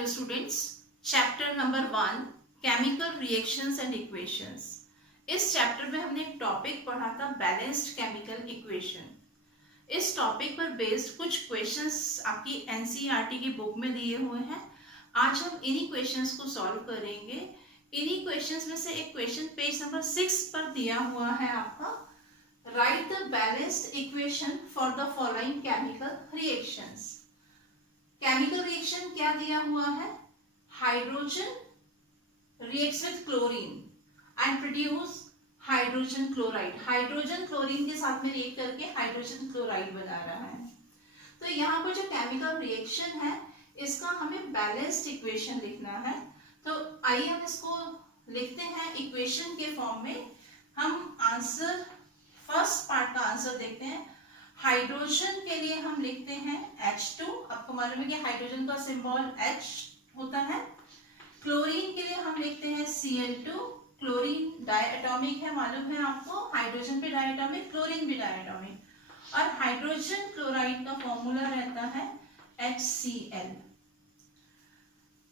dear students, chapter number 1 chemical reactions and equations। इस chapter में हमने एक टॉपिक पढ़ा था बैलेंस्ड केमिकल इक्वेशन। इस टॉपिक पर बेस्ड कुछ क्वेश्चंस आपकी एनसीईआरटी की बुक में दिए हुए हैं। आज हम इन्हीं क्वेश्चंस को सॉल्व करेंगे। इन्हीं क्वेश्चंस में से एक क्वेश्चन पेज नंबर 6 पर दिया हुआ है आपका, right the balanced equation for the following chemical reactions. Chemical reaction क्या दिया हुआ है? Hydrogen reacts with chlorine and produce hydrogen chloride. Hydrogen chlorine के साथ में रिएक्ट करके हाइड्रोजन क्लोराइड बना रहा है। तो यहाँ पर जो केमिकल रिएक्शन है इसका हमें बैलेंस्ड इक्वेशन लिखना है। तो आइए हम इसको लिखते हैं इक्वेशन के फॉर्म में। हम आंसर, फर्स्ट पार्ट का आंसर देखते हैं। हाइड्रोजन के लिए हम लिखते हैं H2। आपको मालूम है कि हाइड्रोजन का सिंबल H होता है। क्लोरीन के लिए हम लिखते हैं Cl2। क्लोरीन डायएटॉमिक है, मालूम है आपको, हाइड्रोजन भी डायएटॉमिक, क्लोरीन भी डायएटॉमिक। और हाइड्रोजन क्लोराइड का फॉर्मूला रहता है HCl।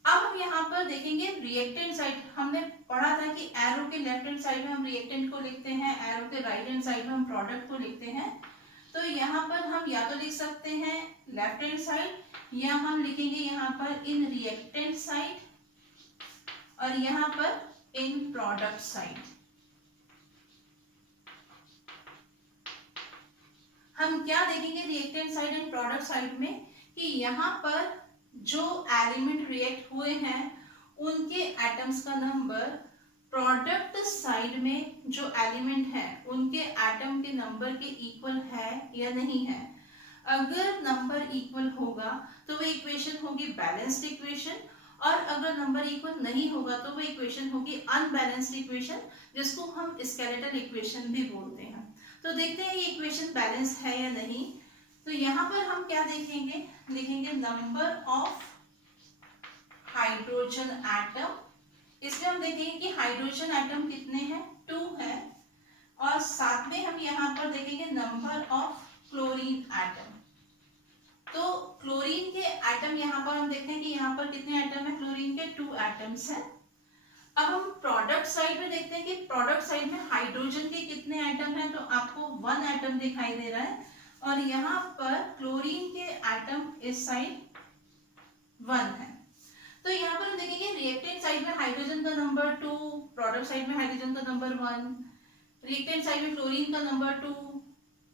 अब हम यहाँ पर देखेंगे रिएक्टेंट साइड। हमने पढ़ा था कि एरो के लेफ्ट हैंड साइड में हम रिएक्टेंट को लिखते हैं, एरो के राइट हैंड साइड में हम प्रोडक्ट को लिखते हैं। तो यहाँ पर हम या तो लिख सकते हैं लेफ्ट हैंड साइड, या हम लिखेंगे यहाँ पर इन रिएक्टेंट साइड और यहाँ पर इन प्रोडक्ट साइड। हम क्या देखेंगे reactant side and product side में कि यहाँ पर जो एलिमेंट रिएक्ट हुए हैं उनके एटम्स का नंबर प्रोडक्ट साइड में जो एलिमेंट है उनके एटम के नंबर के इक्वल है या नहीं है। अगर नंबर इक्वल होगा तो वो इक्वेशन होगी बैलेंस्ड इक्वेशन, और अगर नंबर इक्वल नहीं होगा तो वो इक्वेशन होगी अनबैलेंस्ड इक्वेशन, जिसको हम स्केलेटल इक्वेशन भी बोलते हैं। तो देखते हैं ये इक्वेशन बैलेंस है या नहीं। तो यहाँ पर हम क्या देखेंगे, लिखेंगे नंबर ऑफ हाइड्रोजन एटम। इसमें हम देखेंगे कि हाइड्रोजन एटम कितने हैं, 2 है। और साथ में हम यहाँ पर देखेंगे नंबर ऑफ क्लोरीन एटम। तो क्लोरीन के एटम यहाँ पर हम देखते हैं कि यहाँ पर कितने एटम है, क्लोरीन के 2 एटम्स हैं। अब हम प्रोडक्ट साइड में देखते हैं कि प्रोडक्ट साइड में हाइड्रोजन के कितने एटम हैं। तो आपको 1 एटम दिखाई दे रहा है, और यहाँ पर क्लोरीन के एटम इस साइड 1 है। तो यहाँ पर हम देखेंगे रिएक्टेंट साइड में हाइड्रोजन का नंबर 2, प्रोडक्ट साइड में हाइड्रोजन का नंबर 1, रिएक्टेंट साइड में क्लोरीन का नंबर 2,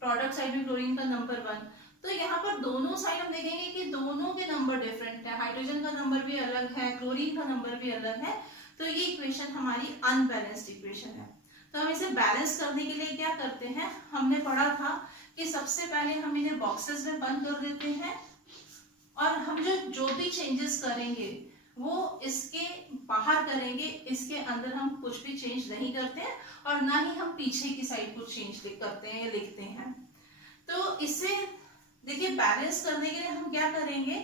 प्रोडक्ट साइड में क्लोरीन का नंबर 1। तो यहाँ पर दोनों साइड हम देखेंगे कि दोनों के नंबर डिफरेंट है, हाइड्रोजन का नंबर भी अलग है, क्लोरीन का नंबर भी अलग है। तो ये इक्वेशन हमारी अनबैलेंस्ड इक्वेशन है। तो हम इसे बैलेंस करने के लिए क्या करते हैं, हमने पढ़ा था कि सबसे पहले हम इन्हें बॉक्सेस में बंद कर देते हैं, और हम जो भी चेंजेस करेंगे वो इसके बाहर करेंगे, इसके अंदर हम कुछ भी चेंज नहीं करते हैं, और ना ही हम पीछे की साइड कुछ चेंज करते हैं या लिखते हैं। तो इसे देखिए बैलेंस करने के लिए हम क्या करेंगे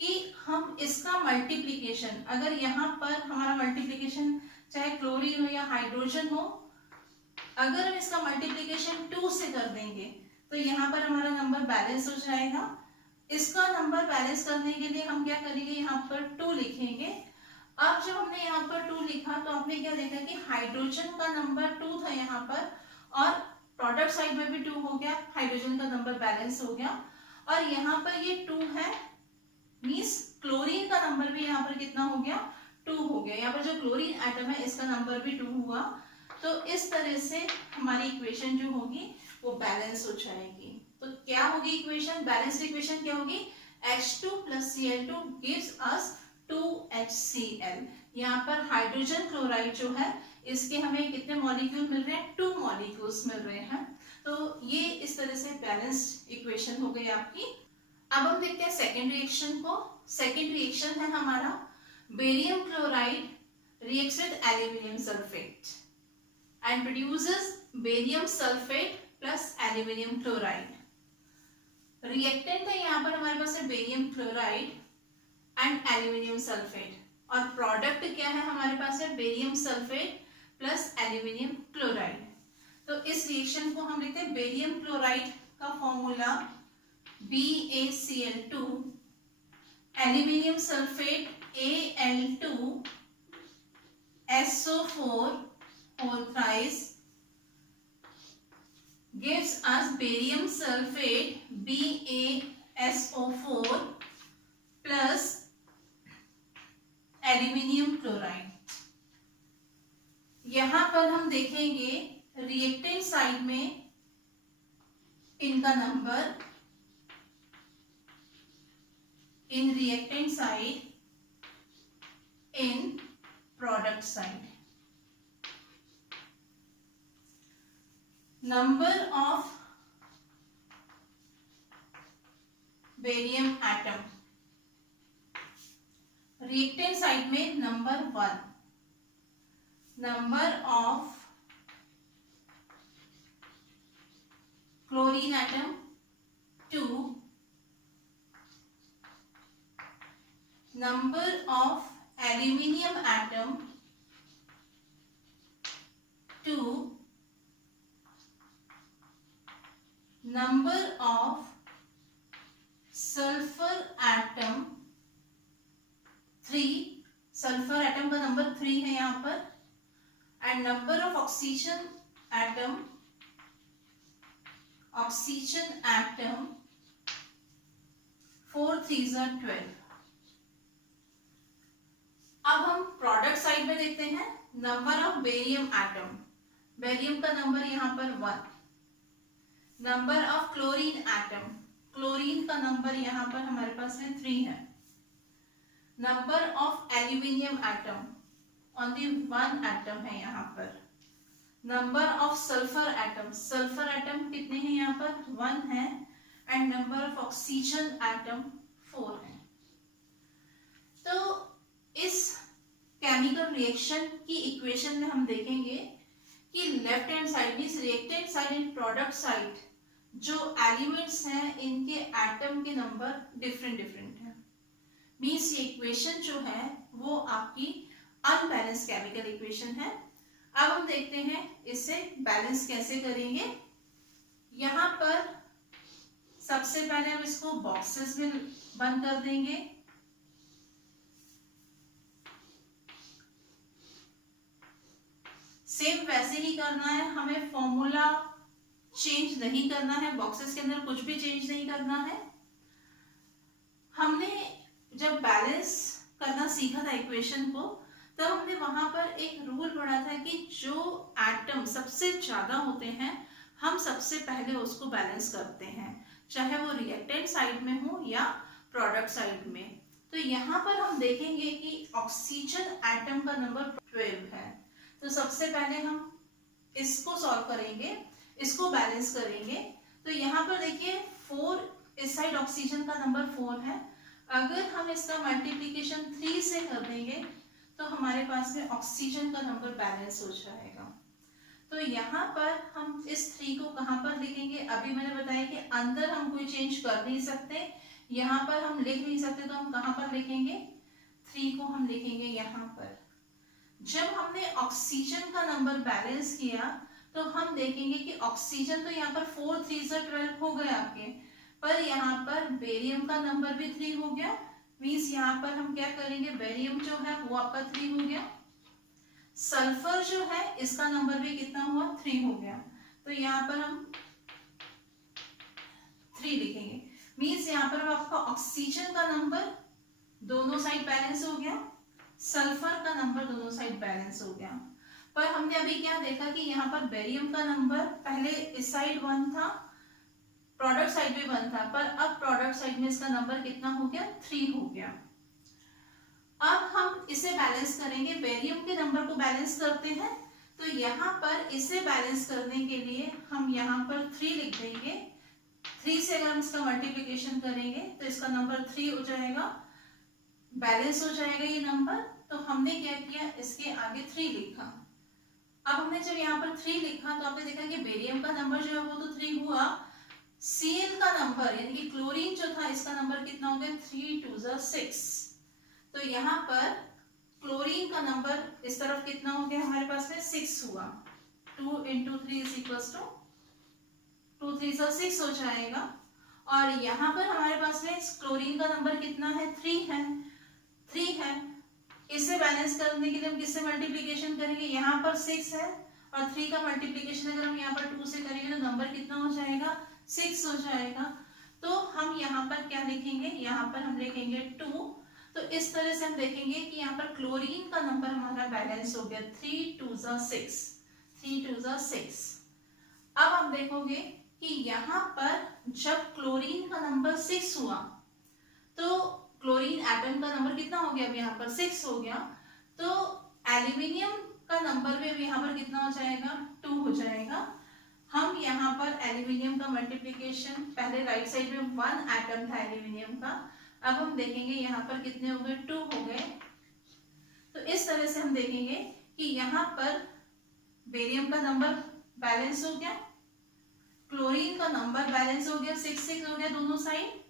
कि हम इसका मल्टीप्लीकेशन, अगर यहाँ पर हमारा मल्टीप्लीकेशन चाहे क्लोरीन हो या हाइड्रोजन हो, अगर हम इसका मल्टीप्लीकेशन 2 से कर देंगे तो यहाँ पर हमारा नंबर बैलेंस हो जाएगा। इसका नंबर बैलेंस करने के लिए हम क्या करेंगे, यहाँ पर 2 लिखेंगे। अब जब हमने यहाँ पर 2 लिखा तो आपने क्या देखा कि हाइड्रोजन का नंबर 2 था यहाँ पर, और प्रोडक्ट साइड में भी 2 हो गया, हाइड्रोजन का नंबर बैलेंस हो गया। और यहाँ पर ये 2 है, मीन्स क्लोरीन का नंबर भी यहाँ पर कितना हो गया, 2 हो गया। यहाँ पर जो क्लोरीन एटम है इसका नंबर भी 2 हुआ। तो इस तरह से हमारी इक्वेशन जो होगी वो बैलेंस हो जाएगी। तो क्या होगी इक्वेशन, बैलेंस्ड इक्वेशन क्या होगी, H2 plus Cl2 gives us 2HCl। यहाँ पर हाइड्रोजन क्लोराइड जो है इसके हमें कितने मॉलिक्यूल मिल रहे हैं, 2 मॉलिक्यूल्स मिल रहे हैं। तो ये इस तरह से बैलेंस्ड इक्वेशन हो गई आपकी। अब हम देखते हैं सेकेंड रिएक्शन को। सेकेंड रिएक्शन है हमारा barium chloride reacts with aluminium sulphate and produces barium sulphate plus aluminium chloride. Reactant है यहाँ पर हमारे पास है barium chloride and aluminium sulphate, और प्रोडक्ट क्या है हमारे पास है barium sulphate plus aluminium chloride. तो इस रिएक्शन को हम लिखते हैं बेरियम क्लोराइड का formula BaCl2 aluminium sulphate Al2SO4 whole thrice gives us barium sulfate BaSO4 plus aluminium chloride. यहां पर हम देखेंगे रिएक्टेंट साइड में इनका number, in reactant side, in product side. Number of barium atom reactant side में number 1, number of chlorine atom 2, number of aluminium atom 2, number of sulfur atom 3, sulphur atom का number 3 है यहां पर, and number of oxygen atom 4 3s are 12। अब हम product side में देखते हैं number of barium atom. Barium का नंबर यहां पर 1, number of chlorine atom, chlorine का नंबर यहां पर हमारे पास में 3 है, number of aluminium atom only 1 atom है यहां पर, number of sulphur atom, sulphur atom कितने हैं यहां पर 1 है, and number of oxygen atom 4 है। तो इस केमिकल रिएक्शन की इक्वेशन में हम देखेंगे कि left hand side means reactant side and product side जो एलिमेंट्स हैं इनके एटम के नंबर डिफरेंट डिफरेंट है। मींस ये इक्वेशन जो है वो आपकी अनबैलेंस केमिकल इक्वेशन है। अब हम देखते हैं इसे बैलेंस कैसे करेंगे। यहां पर सबसे पहले हम इसको बॉक्सेस में बंद कर देंगे। सेम वैसे ही करना है, हमें फॉर्मूला चेंज नहीं करना है, बॉक्सेस के अंदर कुछ भी चेंज नहीं करना है। हमने जब बैलेंस करना सीखा था इक्वेशन को, तब हमने वहां पर एक रूल पढ़ा था कि जो एटम सबसे ज्यादा होते हैं हम सबसे पहले उसको बैलेंस करते हैं, चाहे वो रिएक्टेंट साइड में हो या प्रोडक्ट साइड में। तो यहाँ पर हम देखेंगे कि ऑक्सीजन एटम का नंबर 12 है, तो सबसे पहले हम इसको सॉल्व करेंगे, इसको बैलेंस करेंगे। तो यहाँ पर देखिए 4, इस साइड ऑक्सीजन का नंबर 4 है, अगर हम इसका मल्टीप्लिकेशन 3 से कर देंगे तो हमारे पास में ऑक्सीजन का नंबर बैलेंस हो जाएगा। तो यहाँ पर हम इस 3 को कहाँ पर लिखेंगे, अभी मैंने बताया कि अंदर हम कोई चेंज कर नहीं सकते, यहाँ पर हम लिख नहीं सकते, तो हम कहाँ पर लिखेंगे 3 को हम लिखेंगे यहाँ पर। जब हमने ऑक्सीजन का नंबर बैलेंस किया तो हम देखेंगे कि ऑक्सीजन तो यहाँ पर 4 3 12 हो गए आपके, पर यहाँ पर बेरियम का नंबर भी 3 हो गया। मींस यहाँ पर हम क्या करेंगे, बेरियम जो है वो आपका 3 हो गया, सल्फर जो है इसका नंबर भी कितना हुआ 3 हो गया, तो यहाँ पर हम 3 लिखेंगे। मींस यहाँ पर आपका ऑक्सीजन का नंबर दोनों साइड बैलेंस हो गया, सल्फर का नंबर दोनों साइड बैलेंस हो गया। पर हमने अभी क्या देखा कि यहाँ पर बेरियम का नंबर पहले इस साइड 1 था, प्रोडक्ट साइड भी 1 था, पर अब प्रोडक्ट साइड में इसका नंबर कितना हो गया 3 हो गया। अब हम इसे बैलेंस करेंगे, बेरियम के नंबर को बैलेंस करते हैं। तो यहाँ पर इसे बैलेंस करने के लिए हम यहाँ पर 3 लिख देंगे, 3 से अगर हम इसका मल्टीप्लिकेशन करेंगे तो इसका नंबर 3 हो जाएगा, बैलेंस हो जाएगा ये नंबर। तो हमने क्या किया, इसके आगे 3 लिखा। अब हमने जब यहाँ पर 3 लिखा तो आपने देखा कि बेरियम का नंबर जो है वो तो 3 हुआ, Cl का नंबर यानी कि क्लोरीन जो था इसका नंबर कितना हो गया 3 2 6। तो यहाँ पर क्लोरीन का नंबर इस तरफ कितना हो गया हमारे पास में 6 हुआ, 2 × 3 = 2 3 6 हो जाएगा। और यहाँ पर हमारे पास में क्लोरीन का नंबर कितना है, 3 है, 3 है। इसे बैलेंस करने के लिए हम किससे मल्टीप्लीकेशन करेंगे, यहाँ पर 6 है और 3 का मल्टीप्लीकेशन अगर हम यहाँ पर 2 से करेंगे तो नंबर कितना हो जाएगा, 6 हो जाएगा। तो हम यहाँ पर क्या लिखेंगे, यहाँ पर हम लिखेंगे 2। तो इस तरह से हम देखेंगे कि यहाँ पर क्लोरीन का नंबर हमारा बैलेंस हो गया 3 2 6, 3 2 6। अब आप देखोगे कि यहाँ पर जब क्लोरीन का नंबर 6 हुआ तो क्लोरीन एटम का नंबर कितना हो गया, अब यहाँ पर 6 हो गया। तो एल्यूमिनियम का नंबर भी अब यहाँ पर कितना हो जाएगा, 2 हो जाएगा। हम यहाँ पर एल्यूमिनियम का मल्टीप्लिकेशन, पहले राइट साइड में 1 एटम था एल्यूमिनियम का, अब हम देखेंगे यहाँ पर कितने हो गए, 2 हो गए। तो इस तरह से हम देखेंगे कि यहाँ पर बेरियम का नंबर बैलेंस हो गया, क्लोरीन का नंबर बैलेंस हो गया, 6 6 हो गया दोनों साइड,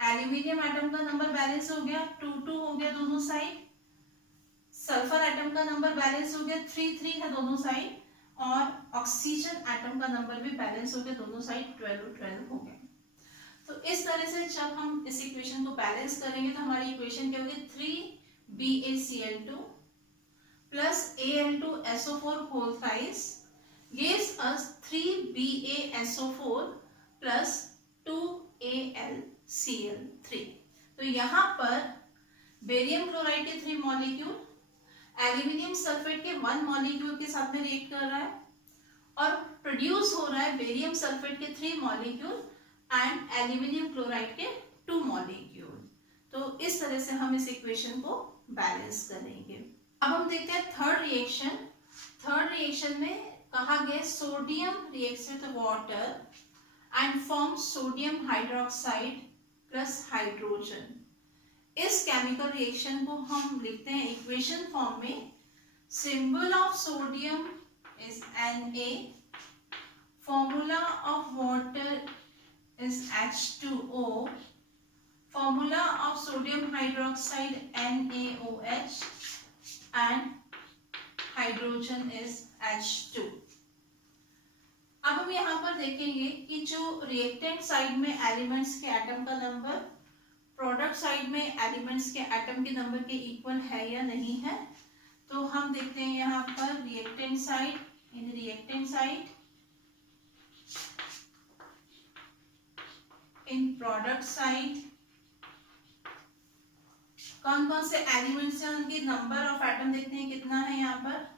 एल्यूमिनियम एटम का नंबर बैलेंस हो गया, 2 2 हो गया दोनों साइड, सल्फर एटम का नंबर बैलेंस हो गया, 3 3 है दोनों साइड, और ऑक्सीजन एटम का नंबर भी बैलेंस हो गया दोनों साइड, 12 12 हो गया। तो इस तरह से जब हम इस इक्वेशन को बैलेंस करेंगे तो हमारी इक्वेशन क्या होगी, 3BaCl2 plus Al2SO4 whole thrice gives us 3BaSO4 plus 2AlCl3। तो यहाँ पर बेरियम क्लोराइड के 3 मॉलिक्यूल एल्यूमिनियम सल्फेट के 1 मॉलिक्यूल के साथ में रिएक्ट कर रहा है और प्रोड्यूस हो रहा है बेरियम सल्फेट के 3 मॉलिक्यूल एंड एल्यूमिनियम क्लोराइड के 2 मॉलिक्यूल। तो इस तरह से हम इस इक्वेशन को बैलेंस करेंगे। अब हम देखते हैं थर्ड रिएक्शन। थर्ड रिएक्शन में कहा गया sodium reacts with water and form sodium hydroxide plus hydrogen. इस केमिकल रिएक्शन को हम लिखते हैं इक्वेशन फॉर्म में। Symbol of sodium is Na, formula of water is H2O, formula of sodium hydroxide NaOH, and hydrogen is H2। अब हम यहाँ पर देखेंगे कि जो रिएक्टेंट साइड में एलिमेंट्स के एटम का नंबर प्रोडक्ट साइड में एलिमेंट्स के एटम के नंबर के इक्वल है या नहीं है। तो हम देखते हैं यहाँ पर reactant side, in reactant side in product side कौन कौन से एलिमेंट्स हैं, उनकी नंबर ऑफ एटम देखते हैं कितना है। यहाँ पर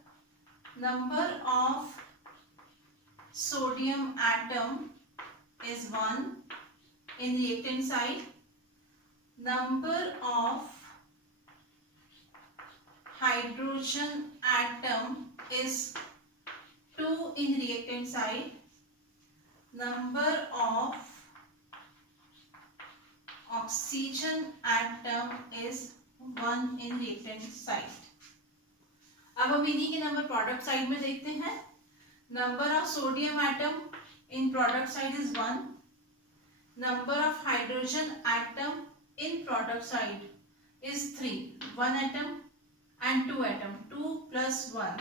number of sodium atom is 1 in reactant side, number of hydrogen atom is 2 in reactant side, number of oxygen atom is 1 in reactant side। अब हम इन्हीं के नंबर प्रोडक्ट साइड में देखते हैं। Number of sodium atom in product side is 1, number of hydrogen atom in product side is 3, 1 atom and 2 atom, 2 + 1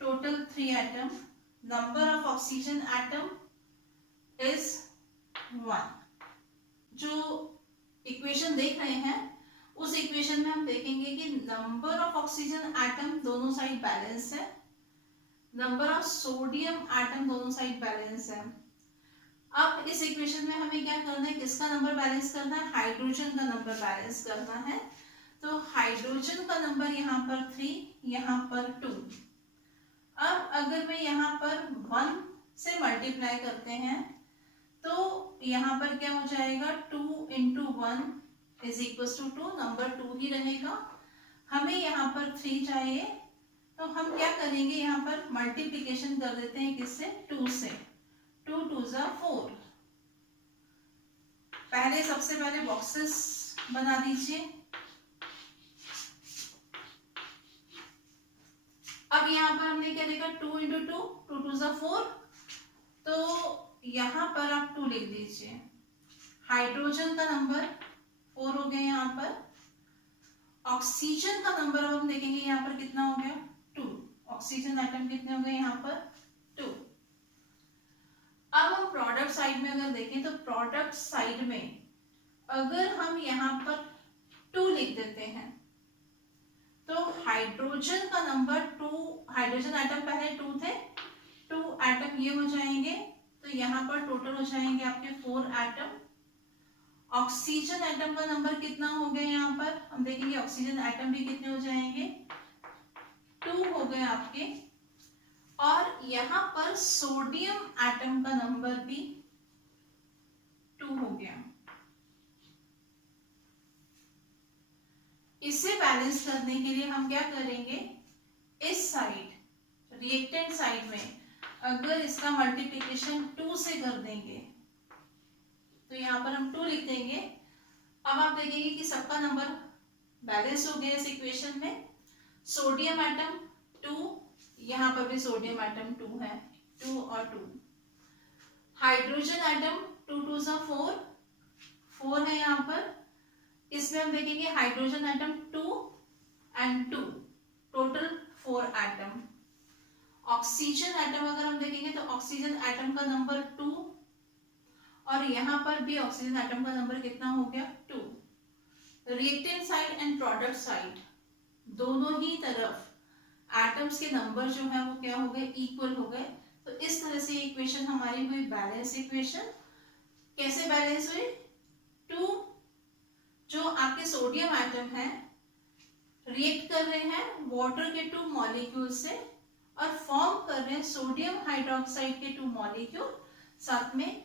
total 3 atom. Number of oxygen atom is 1। जो equation देख रहे हैं उस इक्वेशन में हम देखेंगे कि नंबर ऑफ ऑक्सीजन एटम दोनों साइड बैलेंस है, नंबर ऑफ सोडियम एटम दोनों साइड बैलेंस है। अब इस इक्वेशन में हमें क्या करना है, किसका नंबर बैलेंस करना है, हाइड्रोजन का नंबर बैलेंस करना है। तो हाइड्रोजन का नंबर यहाँ पर 3, यहाँ पर 2। अब अगर मैं यहाँ पर 1 से मल्टीप्लाई करते हैं तो यहाँ पर क्या हो जाएगा, 2 × 1 = 2, नंबर 2 ही रहेगा। हमें यहाँ पर 3 चाहिए तो हम क्या करेंगे, यहाँ पर मल्टीप्लिकेशन कर देते हैं किससे, 2 से। 2 2 4। पहले सबसे पहले बॉक्सेस बना दीजिए। अब यहाँ पर हमने क्या देखा, 2 × 2, 2 2 4। तो यहाँ पर आप 2 लिख दीजिए। हाइड्रोजन का नंबर 4 हो गया यहाँ पर। ऑक्सीजन का नंबर अब हम देखेंगे यहाँ पर कितना हो गया, 2। ऑक्सीजन एटम कितने हो गए यहाँ पर, 2। अब हम प्रोडक्ट साइड साइड में अगर देखें तो प्रोडक्ट साइड में अगर हम यहाँ पर 2 लिख देते हैं तो हाइड्रोजन का नंबर 2, हाइड्रोजन एटम पहले 2 थे, 2 एटम ये हो जाएंगे, तो यहाँ पर टोटल हो जाएंगे आपके 4 एटम। ऑक्सीजन एटम का नंबर कितना हो गया, यहाँ पर हम देखेंगे ऑक्सीजन एटम भी कितने हो जाएंगे, 2 हो गए आपके। और यहाँ पर सोडियम एटम का नंबर भी 2 हो गया। इसे बैलेंस करने के लिए हम क्या करेंगे, इस साइड रिएक्टेंट साइड में अगर इसका मल्टीप्लिकेशन 2 से कर देंगे तो यहाँ पर हम 2 लिख देंगे। अब आप देखेंगे कि सबका नंबर बैलेंस हो गया इस इक्वेशन में। सोडियम एटम 2, यहाँ पर भी सोडियम एटम 2 है, 2 और 2। हाइड्रोजन एटम 2 2 सा 4, 4 है यहाँ पर। इसमें हम देखेंगे hydrogen atom 2 and 2, total 4 atom. Oxygen atom अगर हम देखेंगे तो ऑक्सीजन एटम का नंबर 2 और यहाँ पर भी ऑक्सीजन एटम का नंबर कितना हो गया, 2। Reactant side and product side दोनों ही तरफ एटम्स के नंबर जो है वो क्या हो गए, इक्वल हो गए। तो इस तरह से इक्वेशन हमारी हुई बैलेंस इक्वेशन। कैसे बैलेंस हुई, 2 जो आपके सोडियम एटम है रिएक्ट कर रहे हैं वाटर के 2 मॉलिक्यूल से और फॉर्म कर रहे हैं सोडियम हाइड्रोक्साइड के 2 मॉलिक्यूल, साथ में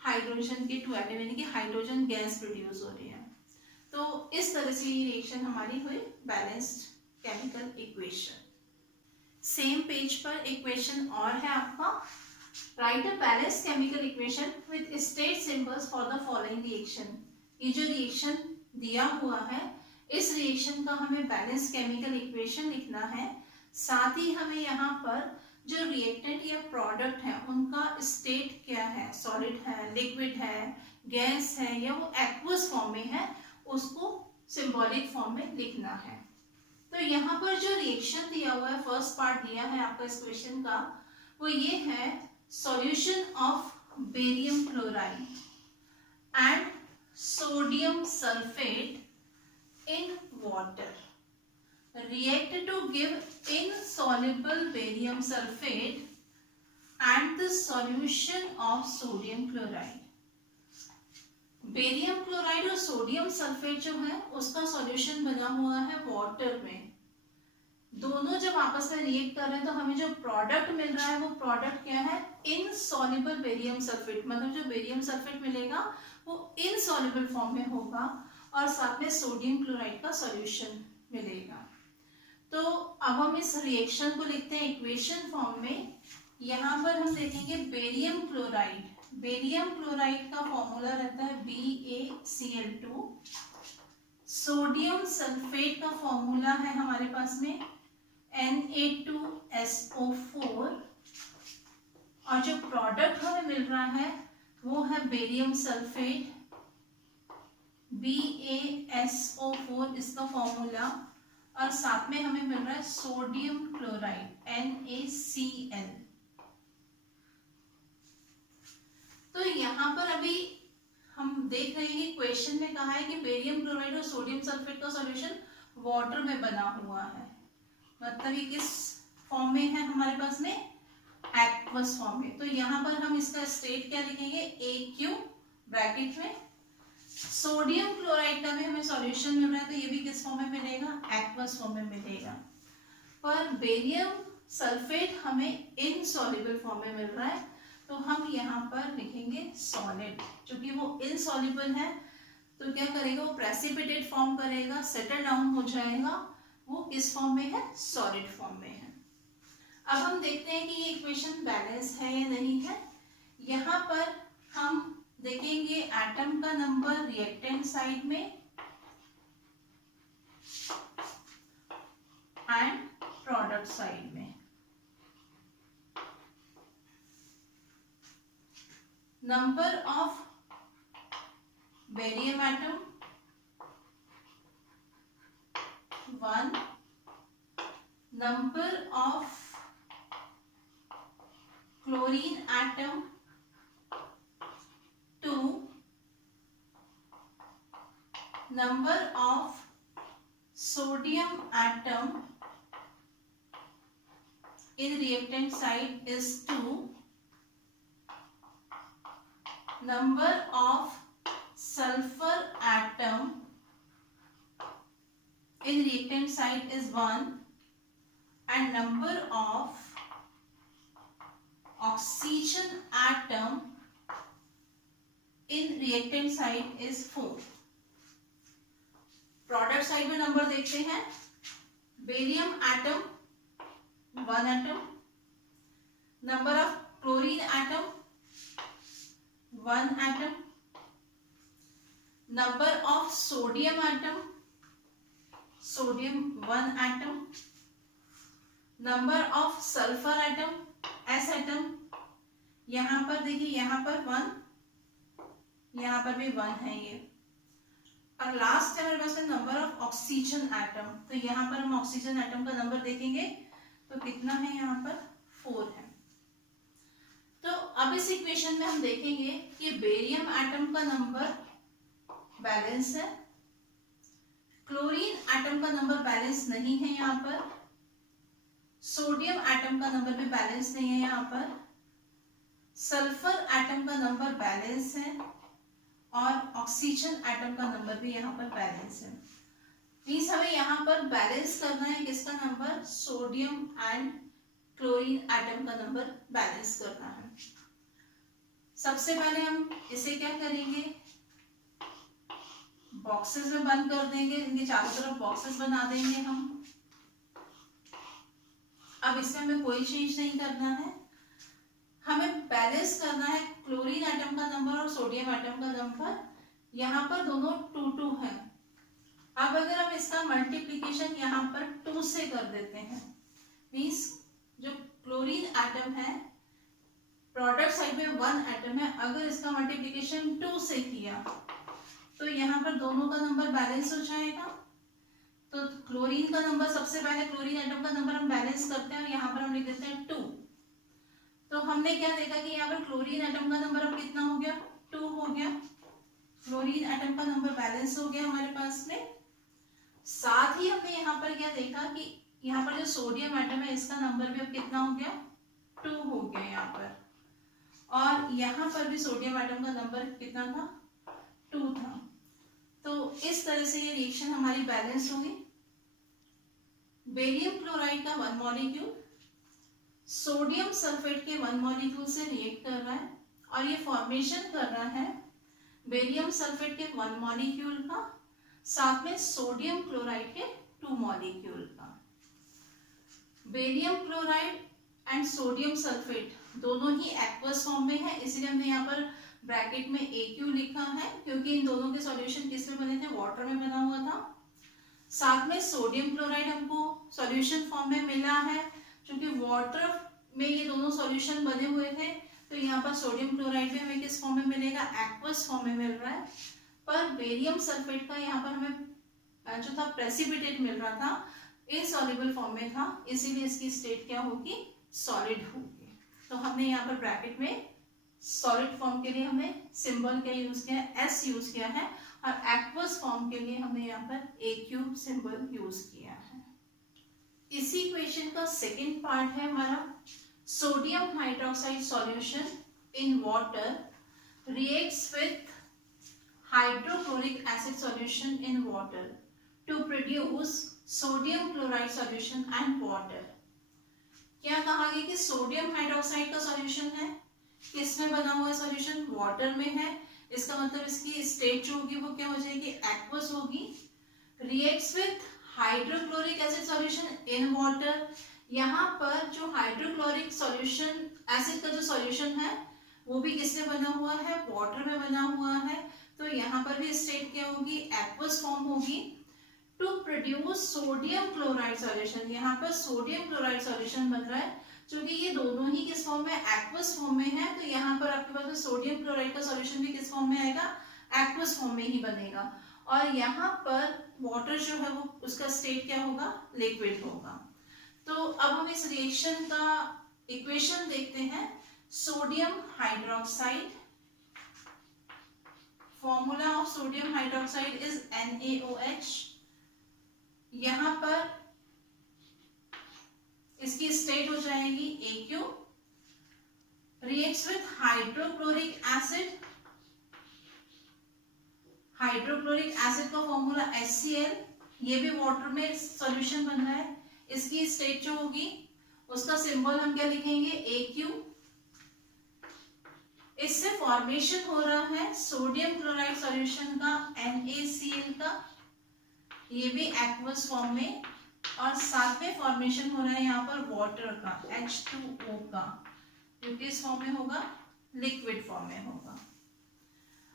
हाइड्रोजन के 2 एटम, यानी कि हाइड्रोजन गैस प्रोड्यूस हो रही है। तो इस तरह से ये रिएक्शन हमारी हुई balanced chemical equation. Same page पर इक्वेशन और है आपका, right a balanced chemical equation with state symbols for the following reaction. ये जो रिएक्शन दिया हुआ है इस रिएक्शन का हमें बैलेंस केमिकल इक्वेशन लिखना है। साथ ही हमें यहाँ पर जो रिएक्टेंट या प्रोडक्ट है उनका स्टेट क्या है, सॉलिड है, लिक्विड है, गैस है या वो एक्वस फॉर्म में है, उसको सिंबॉलिक फॉर्म में लिखना है। तो यहाँ पर जो रिएक्शन दिया हुआ है, फर्स्ट पार्ट दिया है आपका इस क्वेश्चन का, वो ये है solution of barium chloride and sodium sulfate in water react to give insoluble barium sulfate and the solution of sodium chloride। Barium chloride और सोडियम सल्फेट जो है उसका सॉल्यूशन बना हुआ है वाटर में। दोनों जब आपस में रिएक्ट कर रहे हैं तो हमें जो प्रोडक्ट मिल रहा है वो प्रोडक्ट क्या है, इनसॉल्युबल बेरियम सल्फेट। मतलब जो बेरियम सल्फेट मिलेगा वो इनसॉल्युबल फॉर्म में होगा और साथ में सोडियम क्लोराइड का सॉल्यूशन मिलेगा। तो अब हम इस रिएक्शन को लिखते हैं इक्वेशन फॉर्म में। यहाँ पर हम देखेंगे बेरियम क्लोराइड, बेरियम क्लोराइड का फॉर्मूला रहता है BaCl2। सोडियम सल्फेट का फॉर्मूला है हमारे पास में Na2SO4 और जो प्रोडक्ट हमें मिल रहा है वो है बेरियम सल्फेट BaSO4 इसका फॉर्मूला, और साथ में हमें मिल रहा है सोडियम क्लोराइड NaCl। तो यहाँ पर अभी हम देख रहे हैं कि क्वेश्चन में कहा है कि बेरियम क्लोराइड और सोडियम सल्फेट का सॉल्यूशन वाटर में बना हुआ है। मतलब ये किस फॉर्म में है हमारे पास में, एक्वस फॉर्म में। तो यहाँ पर हम इसका स्टेट क्या लिखेंगे, AQ ब्रैकेट में। सोडियम क्लोराइड का भी हमें सॉल्यूशन मिल रहा है तो ये भी किस फॉर्म में मिलेगा, एक्वस फॉर्म में मिलेगा। पर बेरियम सल्फेट हमें इनसॉल्युबल फॉर्म में मिल रहा है तो हम यहाँ पर लिखेंगे सॉलिड। क्योंकि वो इनसॉल्युबल है तो क्या करेगा, वो प्रेसिपिटेट फॉर्म करेगा, सेटल डाउन हो जाएगा, वो किस फॉर्म में है, सॉलिड फॉर्म में है। अब हम देखते हैं कि ये इक्वेशन बैलेंस है या नहीं है। यहाँ पर हम देखेंगे एटम का नंबर रिएक्टेंट साइड में एंड प्रोडक्ट साइड में। Number of barium atom 1, number of chlorine atom number of sodium atom in reactant side is 2, number of sulfur atom in reactant side is 1, and number of oxygen atom in reactant side is 4. Product side में number देखते हैं. Barium atom 1 atom, number of chlorine atom 1 atom, number of sodium atom, sodium 1 atom, number of sulphur atom S atom, यहां पर देखिए यहां पर 1, यहां पर भी 1 है ये. और लास्ट है मेरे पास नंबर ऑफ ऑक्सीजन एटम. तो यहाँ पर हम ऑक्सीजन एटम का नंबर देखेंगे तो कितना है, यहाँ पर 4 है. तो अब इस इक्वेशन में हम देखेंगे कि बेरियम एटम का नंबर बैलेंस है, क्लोरीन एटम का नंबर बैलेंस नहीं है, यहाँ पर सोडियम एटम का नंबर भी बैलेंस नहीं है, यहाँ पर सल्फर एटम का नंबर बैलेंस है, और ऑक्सीजन एटम का नंबर भी यहाँ पर बैलेंस है. मीन्स हमें यहाँ पर बैलेंस करना है किसका number, sodium and chlorine atom का नंबर बैलेंस करना है. सबसे पहले हम इसे क्या करेंगे, बॉक्सेस में बंद कर देंगे, इनके चारों तरफ बॉक्सेस बना देंगे हम. अब इसमें हमें कोई चेंज नहीं करना है, हमें बैलेंस करना है क्लोरीन एटम का नंबर और सोडियम एटम का नंबर. यहाँ पर दोनों 2 है. अब अगर हम इसका मल्टीप्लिकेशन यहाँ पर 2 से कर देते हैं, मीन्स जो क्लोरीन एटम है प्रोडक्ट साइड में 1 एटम है, अगर इसका मल्टीप्लिकेशन 2 से किया तो यहाँ पर दोनों का नंबर बैलेंस हो जाएगा. तो क्लोरीन का नंबर, सबसे पहले क्लोरीन एटम का नंबर हम बैलेंस करते हैं और यहाँ पर हम लिख देते हैं 2. तो हमने क्या देखा कि यहाँ पर क्लोरीन एटम का नंबर अब कितना हो गया, 2 हो गया. क्लोरीन एटम का नंबर बैलेंस हो गया हमारे पास में. साथ ही हमने यहाँ पर क्या देखा कि यहाँ पर जो सोडियम एटम है इसका नंबर भी अब कितना हो गया, 2 हो गया यहाँ पर. और यहाँ पर भी सोडियम एटम का नंबर कितना था, 2 था. तो इस तरह से ये रिएक्शन हमारी बैलेंस होगी. बेरियम क्लोराइड का 1 मॉलिक्यूल सोडियम सल्फेट के 1 मॉलिक्यूल से रिएक्ट कर रहा है और ये फॉर्मेशन कर रहा है बेरियम सल्फेट के 1 मॉलिक्यूल का, साथ में सोडियम क्लोराइड के 2 मॉलिक्यूल का. Barium chloride and sodium sulphate दोनों ही एक्वस फॉर्म में है, इसलिए हमने यहाँ पर ब्रैकेट में AQ लिखा है, क्योंकि इन दोनों के सॉल्यूशन किस में बने थे, वाटर में बना हुआ था. साथ में सोडियम क्लोराइड हमको सॉल्यूशन फॉर्म में मिला है, क्योंकि वाटर में ये दोनों सॉल्यूशन बने हुए थे. तो यहाँ पर सोडियम क्लोराइड भी हमें किस फॉर्म में मिलेगा, एक्वस फॉर्म में मिल रहा है. पर बेरियम सल्फेट का यहाँ पर हमें जो था प्रेसिपिटेट मिल रहा था, इनसॉल्युबल फॉर्म में था, इसीलिए इसकी स्टेट क्या होगी, सॉलिड होगी. तो हमने यहाँ पर ब्रैकेट में सॉलिड फॉर्म के लिए हमने सिंबल क्या यूज किया है, S यूज किया है, और एक्वस फॉर्म के लिए हमने यहाँ पर AQ सिंबल यूज किया है. इसी इक्वेशन का सेकेंड पार्ट है हमारा, sodium hydroxide solution in water reacts with hydrochloric acid solution in water to produce sodium chloride solution and water. क्या कहा गया कि सोडियम हाइड्रोक्साइड का सॉल्यूशन है, किस में बना हुआ है सॉल्यूशन, वाटर में है. इसका मतलब इसकी स्टेट जो होगी वो क्या हो जाएगी, एक्वस होगी. Reacts with hydrochloric acid solution in water, यहाँ पर जो हाइड्रोक्लोरिक सॉल्यूशन एसिड का जो सॉल्यूशन है वो भी किससे बना हुआ है, वाटर में बना हुआ है. तो यहाँ पर भी स्टेट क्या होगी, एक्वस फॉर्म होगी. To produce sodium chloride solution, यहाँ पर सोडियम क्लोराइड सॉल्यूशन बन रहा है, क्योंकि ये दोनों ही किस फॉर्म में, एक्वस फॉर्म में है. तो यहाँ पर आपके पास सोडियम क्लोराइड का सॉल्यूशन भी किस फॉर्म में आएगा, एक्वस फॉर्म में ही बनेगा. और यहाँ पर वाटर जो है वो उसका स्टेट क्या होगा, लिक्विड होगा. तो अब हम इस रिएक्शन का इक्वेशन देखते हैं. Sodium hydroxide formula of sodium hydroxide is NaOH। यहां पर इसकी स्टेट हो जाएगी AQ। Reacts with hydrochloric acid, hydrochloric acid का फॉर्मूला HCl, ये भी वाटर में सॉल्यूशन बन रहा है। इसकी स्टेट जो होगी उसका सिंबल हम क्या लिखेंगे, AQ। इससे फॉर्मेशन हो रहा है सोडियम क्लोराइड सॉल्यूशन का, NaCl का, ये भी एक्वस फॉर्म में, और साथ में फॉर्मेशन हो रहा है यहाँ पर वाटर का, H2O का, जो किस फॉर्म में होगा, लिक्विड फॉर्म में होगा।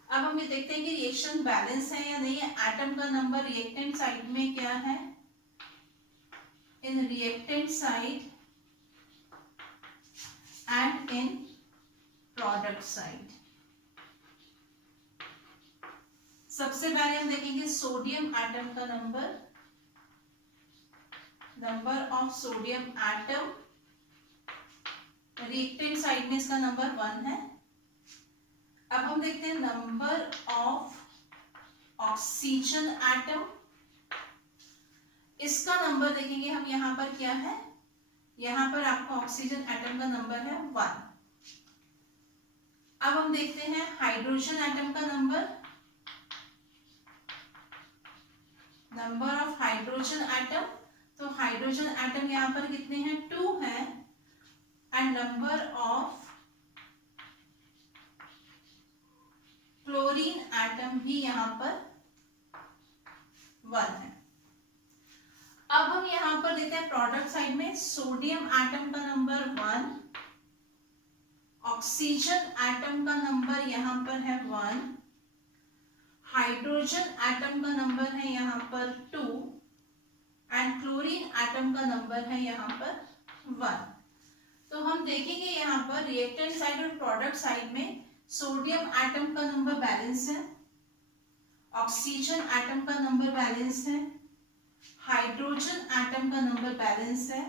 अब हम ये देखते हैं कि रिएक्शन बैलेंस है या नहीं है। एटम का नंबर रिएक्टेंट साइड में क्या है, in reactant side and in product side. सबसे पहले हम देखेंगे सोडियम एटम का number of sodium atom, reactant side में इसका नंबर 1 है। अब हम देखते हैं नंबर ऑफ ऑक्सीजन एटम, इसका नंबर देखेंगे हम यहाँ पर क्या है, यहाँ पर आपको ऑक्सीजन एटम का नंबर है 1। अब हम देखते हैं हाइड्रोजन एटम का नंबर ऑफ हाइड्रोजन एटम। तो हाइड्रोजन एटम यहाँ पर कितने हैं, 2 है, and number of chlorine atom भी यहाँ पर 1 है। अब हम यहाँ पर देते हैं प्रोडक्ट साइड में सोडियम एटम का नंबर 1, ऑक्सीजन एटम का नंबर यहाँ पर है 1, हाइड्रोजन एटम का नंबर है यहाँ पर 2, एंड क्लोरीन एटम का नंबर है यहाँ पर 1। तो हम देखेंगे यहाँ पर रिएक्टेंट साइड और प्रोडक्ट साइड में सोडियम एटम का नंबर बैलेंस है, ऑक्सीजन एटम का नंबर बैलेंस है, हाइड्रोजन एटम का नंबर बैलेंस है,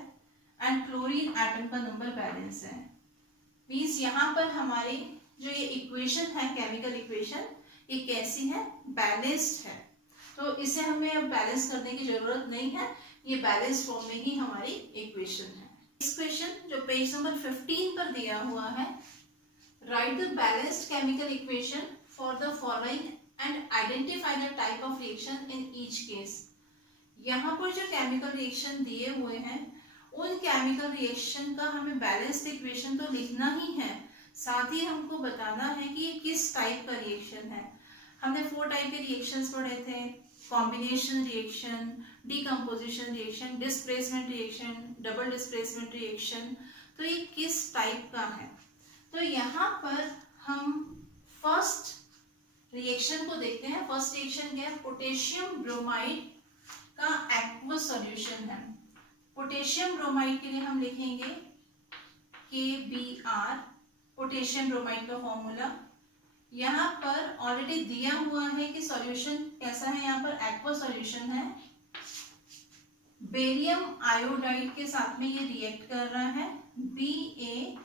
एंड क्लोरीन एटम का नंबर बैलेंस है। मींस यहाँ पर हमारी जो ये इक्वेशन है, केमिकल इक्वेशन, ये कैसी है, बैलेंस्ड है। तो इसे हमें अब बैलेंस करने की जरूरत नहीं है, ये बैलेंस फॉर्म में ही हमारी इक्वेशन है। इस क्वेश्चन जो पेज नंबर 15 पर दिया हुआ है, right the balanced chemical equation for the following and identify the type of reaction in each case. यहाँ पर जो केमिकल रिएक्शन दिए हुए हैं, उन केमिकल रिएक्शन का हमें बैलेंस्ड इक्वेशन तो लिखना ही है, साथ ही हमको बताना है कि ये किस टाइप का रिएक्शन है। हमने 4 टाइप के रिएक्शंस पढ़े थे, combination reaction, decomposition reaction, displacement reaction, double displacement reaction. तो ये किस टाइप का है, तो यहाँ पर हम फर्स्ट रिएक्शन को देखते हैं। फर्स्ट रिएक्शन क्या है, पोटेशियम ब्रोमाइड का एक्वस सॉल्यूशन है। पोटेशियम ब्रोमाइड के लिए हम लिखेंगे KBr, पोटेशियम ब्रोमाइड का फॉर्मूला। यहाँ पर ऑलरेडी दिया हुआ है कि सॉल्यूशन कैसा है, यहाँ पर एक्वस सॉल्यूशन है। बेरियम आयोडाइड के साथ में ये रिएक्ट कर रहा है, BaI2,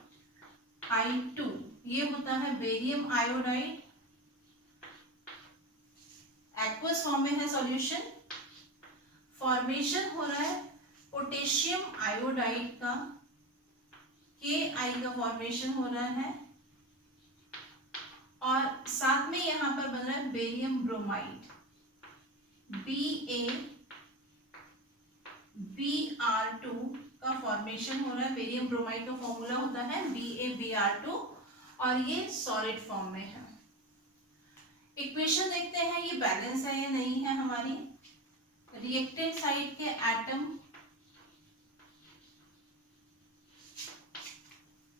ये होता है बेरियम आयोडाइड, एक्वस फॉर्म में है सॉल्यूशन। फॉर्मेशन हो रहा है पोटेशियम आयोडाइड का, Ki का फॉर्मेशन हो रहा है, और साथ में यहाँ पर बन रहा है बेरियम ब्रोमाइड, BaBr2 का फॉर्मेशन हो रहा है। बेरियम ब्रोमाइड का फॉर्मूला होता है BaBr2, और ये सॉलिड फॉर्म में है। इक्वेशन देखते हैं ये बैलेंस है या नहीं है हमारी। रिएक्टेंट साइड के एटम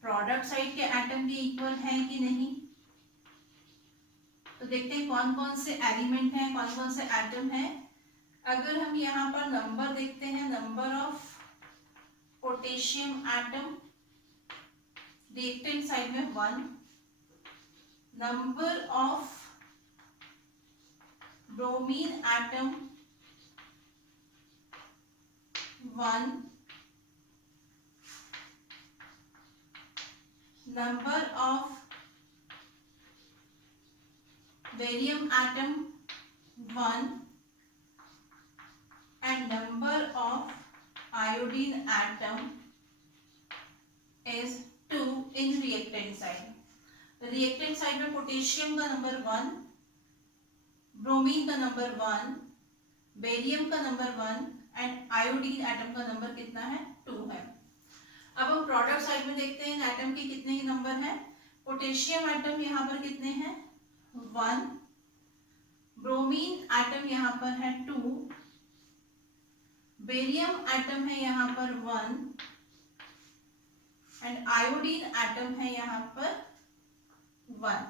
प्रोडक्ट साइड के एटम भी इक्वल है कि नहीं, तो देखते हैं कौन कौन से एलिमेंट हैं, कौन कौन से एटम हैं। अगर हम यहाँ पर नंबर देखते हैं, number of potassium atom reactant side में 1, number of bromine atom 1, number of barium atom 1 and number of iodine atom is 2 in reactant side. reactant side में पोटेशियम का नंबर 1, ब्रोमीन का नंबर 1, बेरियम का number 1 and iodine atom का number कितना है 2 है। अब हम प्रोडक्ट साइड में देखते हैं एटम के कितने नंबर हैं। पोटेशियम एटम यहाँ पर कितने हैं 1, ब्रोमीन एटम यहाँ पर है 2, बेरियम एटम है यहाँ पर 1 एंड आयोडीन एटम है यहाँ पर 1।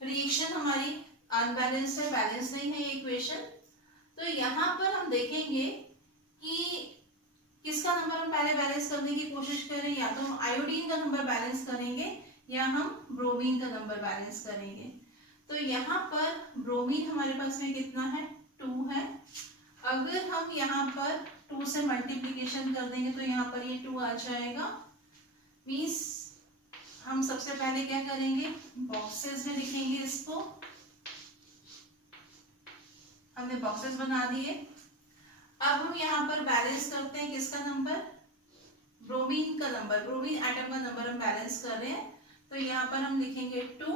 रिएक्शन हमारी अनबैलेंस है, बैलेंस नहीं है ये इक्वेशन। तो यहाँ पर हम देखेंगे कि किसका नंबर हम पहले बैलेंस करने की कोशिश करें, या तो हम आयोडीन का नंबर बैलेंस करेंगे या हम ब्रोमीन का नंबर बैलेंस करेंगे। तो यहाँ पर ब्रोमीन हमारे पास में कितना है 2 है। अगर हम यहाँ पर 2 से मल्टीप्लीकेशन कर देंगे तो यहाँ पर ये 2 आ जाएगा। मीन्स हम सबसे पहले क्या करेंगे, बॉक्सेस में लिखेंगे इसको। हमने बॉक्सेस बना दिए। अब हम यहाँ पर बैलेंस करते हैं किसका नंबर, ब्रोमीन का नंबर, ब्रोमीन एटम का नंबर हम बैलेंस कर रहे हैं। तो यहाँ पर हम लिखेंगे 2।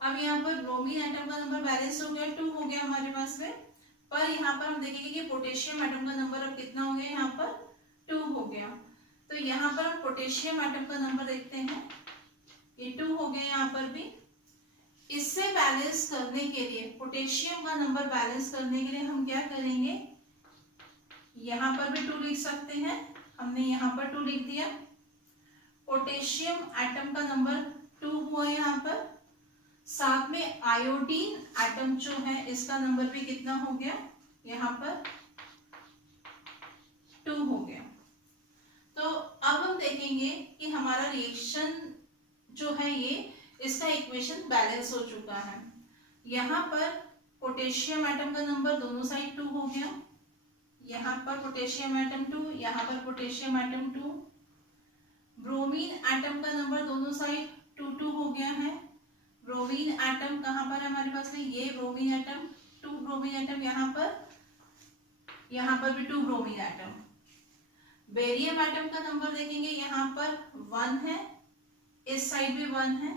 अब यहाँ पर ब्रोमीन एटम का नंबर बैलेंस हो गया, 2 हो गया हमारे पास में। पर यहाँ पर हम देखेंगे कि पोटेशियम एटम का नंबर अब कितना हो गया, यहाँ पर 2 हो गया। तो यहाँ पर हम पोटेशियम एटम का नंबर देखते हैं, ये 2 हो गया यहाँ पर भी। इससे बैलेंस करने के लिए, पोटेशियम का नंबर बैलेंस करने के लिए हम क्या करेंगे, यहाँ पर भी 2 लिख सकते हैं। हमने यहाँ पर 2 लिख दिया। पोटेशियम एटम का नंबर 2 हुआ यहाँ पर। साथ में आयोडीन एटम जो है इसका नंबर भी कितना हो गया, यहाँ पर 2 हो गया। तो अब हम देखेंगे कि हमारा रिएक्शन जो है ये, इसका इक्वेशन बैलेंस हो चुका है। यहाँ पर पोटेशियम एटम का नंबर दोनों साइड 2 हो गया। यहाँ पर पोटेशियम एटम 2, यहाँ पर पोटेशियम एटम 2। ब्रोमीन एटम का नंबर दोनों साइड 2 हो गया है। ब्रोमीन एटम कहाँ पर है हमारे पास में, ये ब्रोमीन एटम 2 ब्रोमीन एटम, यहाँ पर भी 2 ब्रोमीन एटम। बेरियम एटम का नंबर देखेंगे, यहाँ पर 1 है, इस साइड भी 1 है।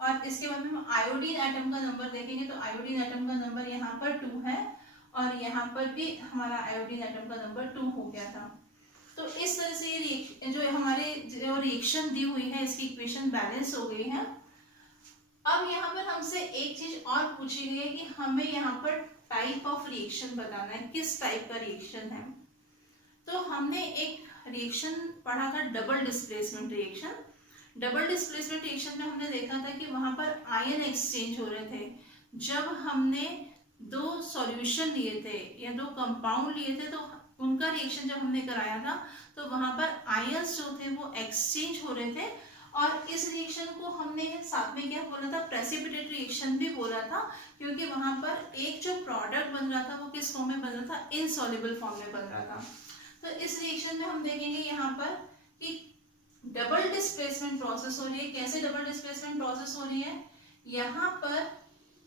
और इसके बाद में हम आयोडीन एटम का नंबर देखेंगे तो आयोडीन एटम का नंबर यहाँ पर 2 है और यहाँ पर भी हमारा आयोडीन एटम का नंबर 2 हो गया था। तो इस तरह से ये जो हमारे जो रिएक्शन दी हुई है इसकी इक्वेशन बैलेंस हो गई है। अब यहाँ पर हमसे एक चीज और पूछी गई है कि हमें यहाँ पर टाइप ऑफ रिएक्शन बताना है, किस टाइप का रिएक्शन है। तो हमने एक रिएक्शन पढ़ा था double displacement reaction. Double displacement reaction में हमने देखा था कि वहां पर आयन एक्सचेंज हो रहे थे। जब हमने 2 सॉल्यूशन लिए थे या 2 कंपाउंड लिए थे तो उनका रिएक्शन जब हमने कराया था तो वहां पर आयंस जो थे वो एक्सचेंज हो रहे थे। और इस रिएक्शन को हमने साथ में क्या बोला था, प्रेसिपिटेट रिएक्शन भी बोला था, क्योंकि वहां पर एक जो प्रोडक्ट बन रहा था वो किस फॉर्म में बन रहा था, इनसॉल्युबल फॉर्म में बन रहा था। तो इस रिएक्शन में हम देखेंगे यहाँ पर कि डबल डिस्प्लेसमेंट प्रोसेस हो रही है। कैसे डबल डिस्प्लेसमेंट प्रोसेस हो रही है, यहाँ पर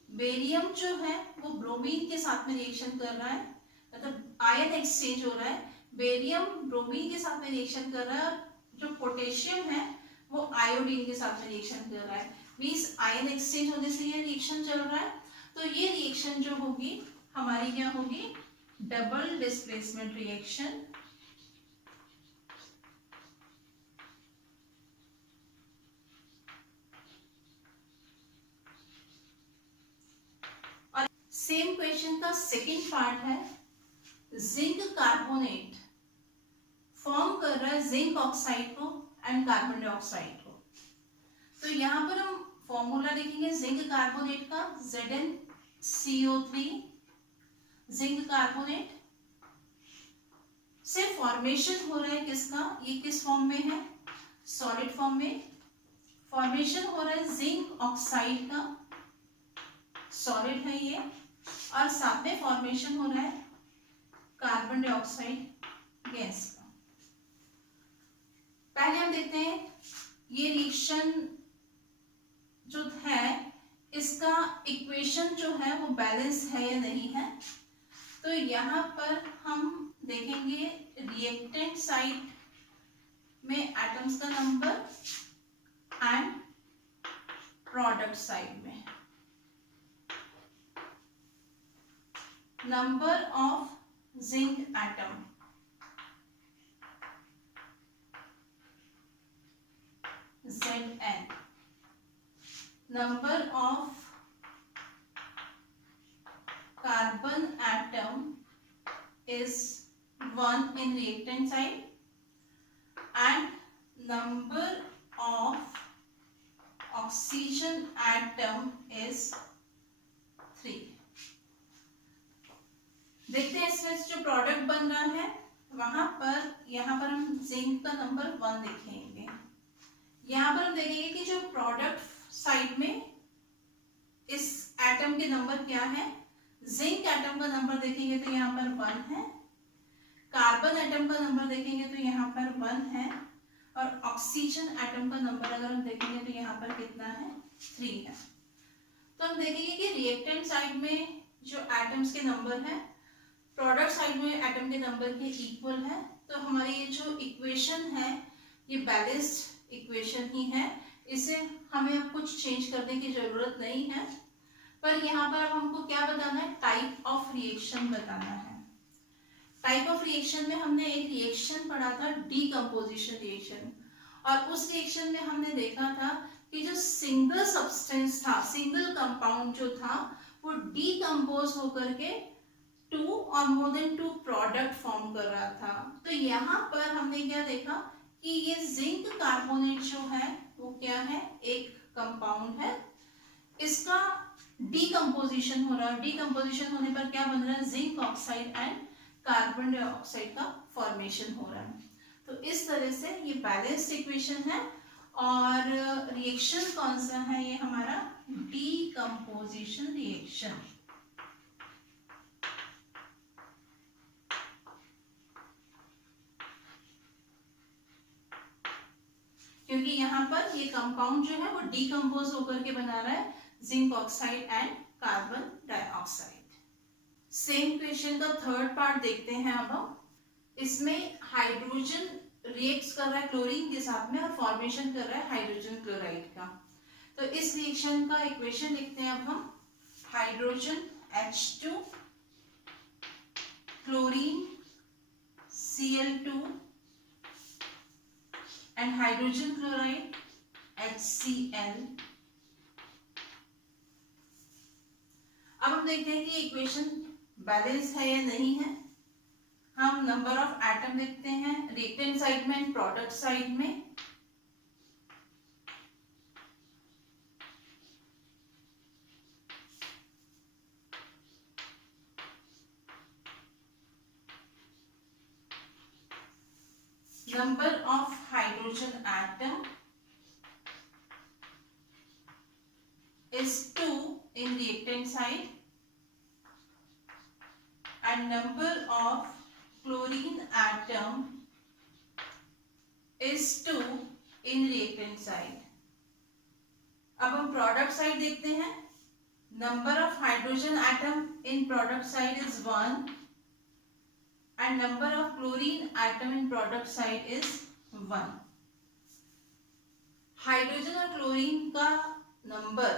बेरियम जो है वो ब्रोमीन के साथ में रिएक्शन कर रहा है, मतलब आयन एक्सचेंज हो रहा है। बेरियम ब्रोमीन के साथ में रिएक्शन कर रहा है। जो पोटेशियम है वो आयोडीन के साथ में रिएक्शन कर रहा है। मींस आयन एक्सचेंज होने से ये रिएक्शन चल रहा है। तो ये रिएक्शन जो होगी हमारी क्या होगी, डबल डिस्प्लेसमेंट रिएक्शन। और सेम क्वेश्चन का सेकंड पार्ट है, जिंक कार्बोनेट फॉर्म कर रहा है जिंक ऑक्साइड को एंड कार्बन डाइऑक्साइड को। तो यहाँ पर हम फॉर्मूला लिखेंगे जिंक कार्बोनेट का, ZnCO3। जिंक कार्बोनेट से फॉर्मेशन हो रहा है किसका, ये किस फॉर्म में है, सॉलिड फॉर्म में। फॉर्मेशन हो रहा है जिंक ऑक्साइड का, सॉलिड है ये। और साथ में फॉर्मेशन हो रहा है कार्बन डाइऑक्साइड गैस का। पहले हम देखते हैं ये रिएक्शन जो है इसका इक्वेशन जो है वो बैलेंस है या नहीं है। तो यहाँ पर हम देखेंगे रिएक्टेंट साइड में एटम्स का नंबर एंड प्रोडक्ट साइड में number of zinc atom, Zn, number of carbon atom is 1 in reactant side and number of oxygen atom is 3। देखते हैं इसमें जो प्रोडक्ट बन रहा है वहां पर, यहाँ पर हम जिंक का नंबर 1 लिखेंगे। यहाँ पर हम देखेंगे कि जो प्रोडक्ट साइड में इस एटम के नंबर क्या है। जिंक एटम का नंबर देखेंगे तो यहाँ पर 1 है, कार्बन एटम का नंबर देखेंगे तो यहाँ पर 1 है, और ऑक्सीजन एटम का नंबर अगर हम देखेंगे तो यहाँ पर कितना है, 3 है। तो हम देखेंगे कि रिएक्टेंट साइड में जो एटम्स के नंबर है प्रोडक्ट साइड में एटम के नंबर के इक्वल है। तो हमारी ये जो इक्वेशन है ये बैलेंस्ड इक्वेशन ही है, इसे हमें अब कुछ चेंज करने की जरूरत नहीं है। पर यहाँ पर अब हमको क्या बताना है, टाइप ऑफ रिएक्शन बताना है। टाइप ऑफ रिएक्शन में हमने एक रिएक्शन पढ़ा था डीकंपोजिशन रिएक्शन, और उस रिएक्शन में हमने देखा था कि जो सिंगल सब्सटेंस था, सिंगल कंपाउंड जो था वो डीकंपोज होकर के 2 और मोर देन 2 प्रोडक्ट फॉर्म कर रहा था। तो यहाँ पर हमने क्या देखा कि ये जिंक कार्बोनेट जो है वो क्या है, एक कंपाउंड है, इसका डीकंपोजिशन हो रहा है। डीकंपोजिशन होने पर क्या बन रहा है, zinc oxide and carbon dioxide का फॉर्मेशन हो रहा है। तो इस तरह से ये बैलेंस्ड इक्वेशन है, और रिएक्शन कौन सा है, ये हमारा डीकंपोजिशन रिएक्शन। क्योंकि यहाँ पर ये कंपाउंड जो है वो डीकंपोज होकर के बना रहा है zinc oxide and carbon dioxide. Same question का थर्ड पार्ट देखते हैं अब हम। इसमें हाइड्रोजन रिएक्ट कर रहा है क्लोरीन के साथ में और फॉर्मेशन कर रहा है हाइड्रोजन क्लोराइड का। तो इस रिएक्शन का इक्वेशन लिखते हैं अब हम। Hydrogen H2, chlorine Cl2 and hydrogen chloride HCl। अब हम देखते हैं कि इक्वेशन बैलेंस है या नहीं है। हम नंबर ऑफ एटम देखते हैं रिएक्टेंट साइड में एंड प्रोडक्ट साइड में। Number of hydrogen atom is 2 in reactant side and number of chlorine atom is 2 in reactant side। अब हम प्रोडक्ट साइड देखते हैं। Number of hydrogen atom in product side is 1 and number of chlorine atom in product side is 1। Hydrogen और chlorine का number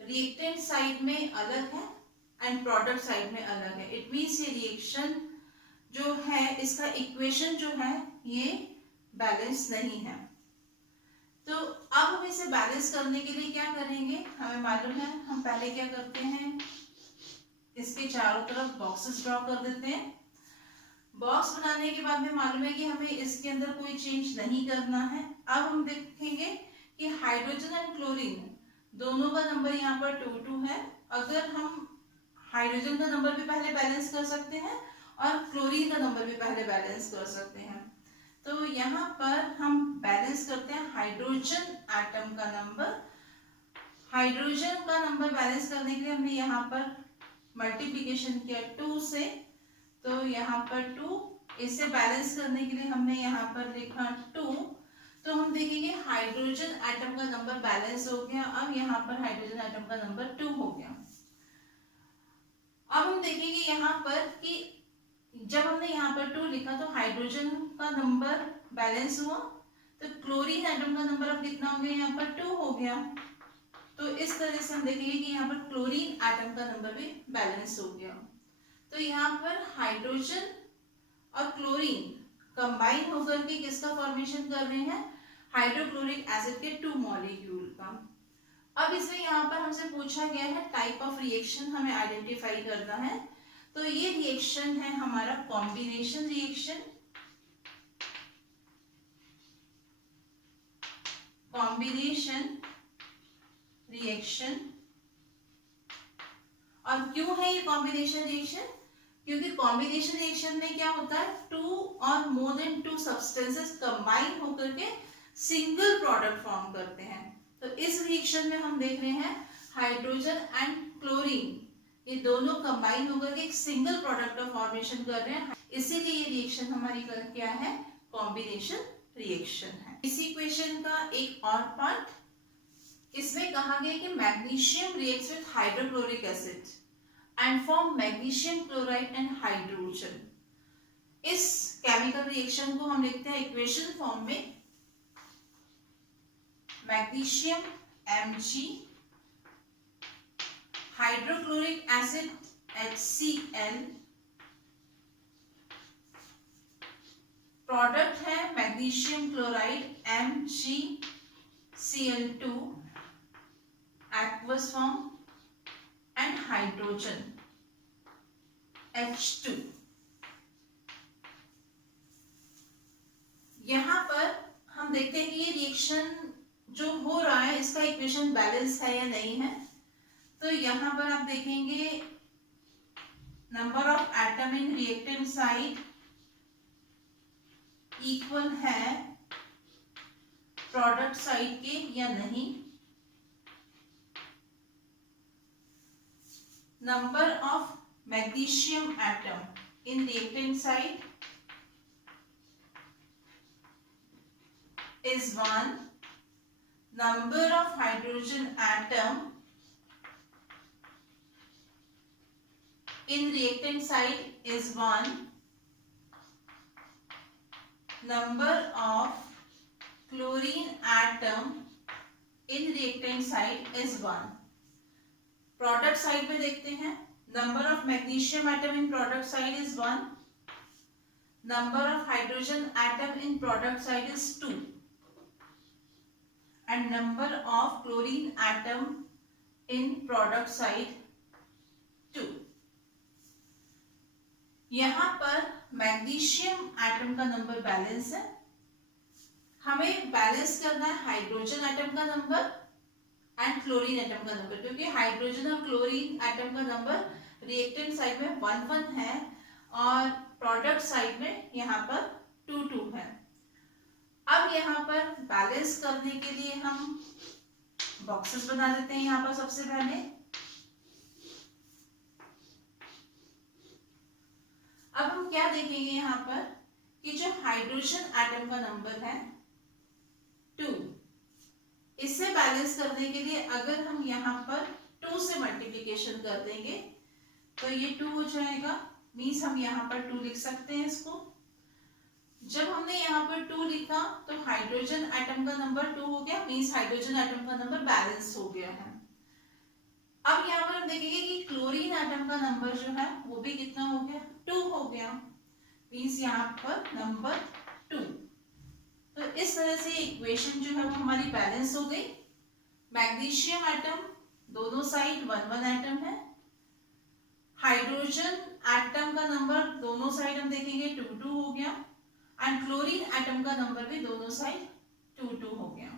reactant side में अलग है and product side में अलग है। इट मींस ये रिएक्शन जो है इसका इक्वेशन जो है ये बैलेंस नहीं है। तो अब हम इसे बैलेंस करने के लिए क्या करेंगे, हमें मालूम है हम पहले क्या करते हैं, इसके चारों तरफ बॉक्सेस ड्रॉ कर देते हैं। बॉक्स बनाने के बाद में मालूम है कि हमें इसके अंदर कोई चेंज नहीं करना है। अब हम देखेंगे कि हाइड्रोजन एंड क्लोरीन दोनों का नंबर यहाँ पर 2 2 है। अगर हम हाइड्रोजन का नंबर भी पहले बैलेंस कर सकते हैं और क्लोरीन का नंबर भी पहले बैलेंस कर सकते हैं। तो यहाँ पर हम बैलेंस करते हैं हाइड्रोजन एटम का नंबर। हाइड्रोजन का नंबर बैलेंस करने के लिए हमने यहाँ पर मल्टीप्लिकेशन किया 2 से, तो यहाँ पर 2, इसे बैलेंस करने के लिए हमने यहाँ पर लिखा 2। तो हम देखेंगे हाइड्रोजन एटम का नंबर बैलेंस हो गया। अब यहाँ पर हाइड्रोजन एटम का नंबर 2 हो गया। अब हम देखेंगे यहाँ पर कि जब हमने यहाँ पर 2 लिखा तो हाइड्रोजन का नंबर बैलेंस हुआ, तो क्लोरीन एटम का नंबर अब कितना हो गया, यहाँ पर 2 हो गया। तो इस तरह से हम देखेंगे कि यहाँ पर क्लोरीन एटम का नंबर भी बैलेंस हो गया। तो यहाँ पर हाइड्रोजन और क्लोरीन कंबाइन होकर के किसका फॉर्मेशन कर रहे हैं, हाइड्रोक्लोरिक एसिड के 2 मॉलिक्यूल का। अब इसमें यहाँ पर हमसे पूछा गया है टाइप ऑफ रिएक्शन हमें आइडेंटिफाई करना है। तो ये रिएक्शन है हमारा कॉम्बिनेशन रिएक्शन। Combination reaction. और क्यों है ये कॉम्बिनेशन रिएक्शन, क्योंकि कॉम्बिनेशन रिएक्शन में क्या होता है, 2 और मोर देन 2 सब्सटेंसेस कंबाइन होकर के सिंगल प्रोडक्ट फॉर्म करते हैं। तो इस रिएक्शन में हम देख रहे हैं हाइड्रोजन एंड क्लोरीन ये दोनों कंबाइन होकर के एक सिंगल प्रोडक्ट का फॉर्मेशन कर रहे हैं, इसीलिए ये रिएक्शन हमारी क्या है, कॉम्बिनेशन रिएक्शन है। इस इक्वेशन का एक और पार्ट, इसमें कहा गया कि magnesium reacts with hydrochloric acid and form magnesium chloride and hydrogen। इस केमिकल रिएक्शन को हम लिखते हैं इक्वेशन फॉर्म में, magnesium Mg, hydrochloric acid HCl, product है magnesium chloride MgCl2 aqueous form and hydrogen H2। यहाँ पर हम देखते हैं कि ये रिएक्शन जो हो रहा है इसका इक्वेशन बैलेंस है या नहीं है। तो यहाँ पर आप देखेंगे number of atom in reactant side equal है प्रोडक्ट साइड के या नहीं। Number of magnesium atom in reactant side is 1. Number of hydrogen atom in reactant side is 1. Number of chlorine atom in reactant side is 1. Product side में देखते हैं, number of magnesium atom in product side is 1, number of hydrogen atom in product side is 2 and number of chlorine atom in product side 2। यहां पर magnesium atom का number balance है, हमें balance करना है हाइड्रोजन एटम का number and chlorine atom का number, क्योंकि हाइड्रोजन और क्लोरीन एटम का नंबर रिएक्टेंट साइड में 1-1 है और प्रोडक्ट साइड में यहाँ पर 2-2 है। अब यहाँ पर बैलेंस करने के लिए हम बॉक्सेस बना देते हैं। यहाँ पर सबसे पहले अब हम क्या देखेंगे यहाँ पर कि जो हाइड्रोजन एटम का नंबर है 2, इससे बैलेंस करने के लिए अगर हम यहाँ पर 2 से मल्टीप्लिकेशन कर देंगे तो ये 2 हो जाएगा, मीन्स हम यहाँ पर 2 लिख सकते हैं इसको। जब हमने यहाँ पर 2 लिखा तो हाइड्रोजन एटम का नंबर 2 हो गया, मीन्स हाइड्रोजन एटम का नंबर बैलेंस हो गया है। अब यहाँ पर हम देखेंगे कि क्लोरीन एटम का नंबर जो है वो भी कितना हो गया, 2 हो गया, मीन्स यहाँ पर नंबर 2। तो इस तरह से इक्वेशन जो है वो हमारी बैलेंस हो गई। मैग्नीशियम एटम दोनों साइड 1-1 एटम है, हाइड्रोजन एटम का नंबर दोनों साइड हम देखेंगे 2-2 हो गया एंड क्लोरीन एटम का नंबर भी दोनों साइड 2-2 हो गया।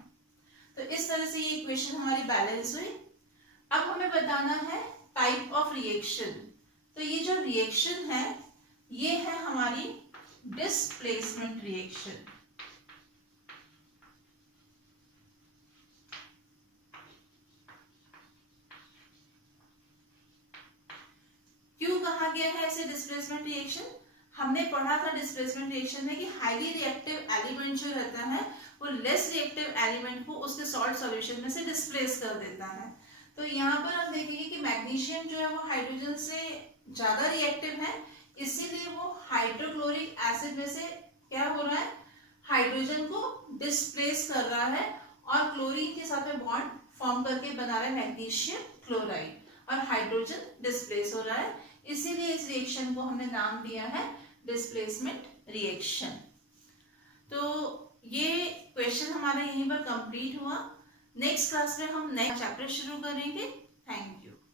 तो इस तरह से ये इक्वेशन हमारी बैलेंस हुई। अब हमें बताना है टाइप ऑफ रिएक्शन। तो ये जो रिएक्शन है ये है हमारी डिस्प्लेसमेंट रिएक्शन। क्यों कहा गया है ऐसे डिस्प्लेसमेंट रिएक्शन? हमने पढ़ा था डिस्प्लेसमेंट रिएक्शन में कि हाईली रिएक्टिव एलिमेंट जो रहता है वो लेस रिएक्टिव एलिमेंट को उसके सॉल्ट सॉल्यूशन में से डिस्प्लेस कर देता है। तो यहाँ पर हम देखेंगे कि मैग्नीशियम जो है वो हाइड्रोजन से ज्यादा रिएक्टिव है, इसीलिए वो हाइड्रोक्लोरिक एसिड में से क्या हो रहा है, हाइड्रोजन को डिस्प्लेस कर रहा है और क्लोरीन के साथ में बॉन्ड फॉर्म करके बना रहा है मैग्नीशियम क्लोराइड और हाइड्रोजन डिस्प्लेस हो रहा है। इसीलिए इस रिएक्शन को हमने नाम दिया है डिस्प्लेसमेंट रिएक्शन। तो ये क्वेश्चन हमारा यहीं पर कंप्लीट हुआ। नेक्स्ट क्लास में हम नेक्स्ट चैप्टर शुरू करेंगे।